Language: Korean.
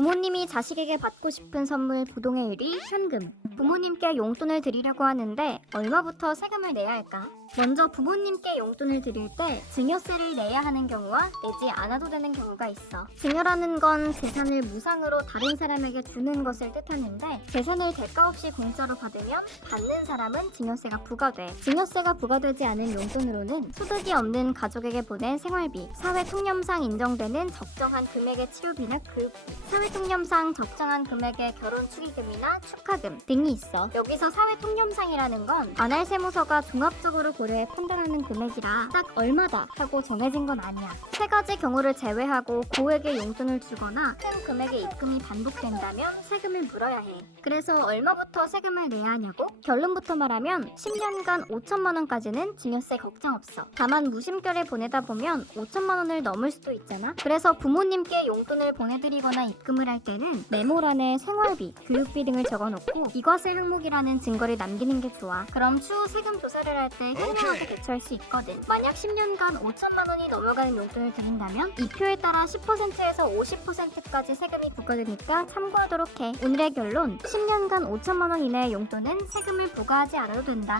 부모님이 자식에게 받고 싶은 선물 부동의 1위 현금. 부모님께 용돈을 드리려고 하는데 얼마부터 세금을 내야 할까? 먼저 부모님께 용돈을 드릴 때 증여세를 내야 하는 경우와 내지 않아도 되는 경우가 있어. 증여라는 건 재산을 무상으로 다른 사람에게 주는 것을 뜻하는데 재산을 대가 없이 공짜로 받으면 받는 사람은 증여세가 부과돼. 증여세가 부과되지 않은 용돈으로는 소득이 없는 가족에게 보낸 생활비, 사회 통념상 인정되는 적정한 금액의 치료비나 교육비, 사회 통념상 적정한 금액의 결혼 축의금이나 축하금 등이 있어. 여기서 사회 통념상이라는 건 관할 세무서가 종합적으로 고려해 판단하는 금액이라 딱 얼마다 하고 정해진 건 아니야. 세 가지 경우를 제외하고 고액의 용돈을 주거나 큰 금액의 입금이 반복된다면 세금을 물어야 해. 그래서 얼마부터 세금을 내야 하냐고? 결론부터 말하면 10년간 5천만 원까지는 증여세 걱정 없어. 다만 무심결에 보내다 보면 5천만 원을 넘을 수도 있잖아. 그래서 부모님께 용돈을 보내드리거나 입금을 할 때는 메모란에 생활비, 교육비 등을 적어놓고 이과세 항목이라는 증거를 남기는 게 좋아. 그럼 추후 세금 조사를 할 때 현명하게 대처할 수 있거든. 만약 10년간 5천만 원이 넘어가는 용돈을 드린다면 이 표에 따라 10%에서 50%까지 세금이 부과되니까 참고하도록 해. 오늘의 결론 10년간 5천만 원 이내의 용돈은 세금을 부과하지 않아도 된다.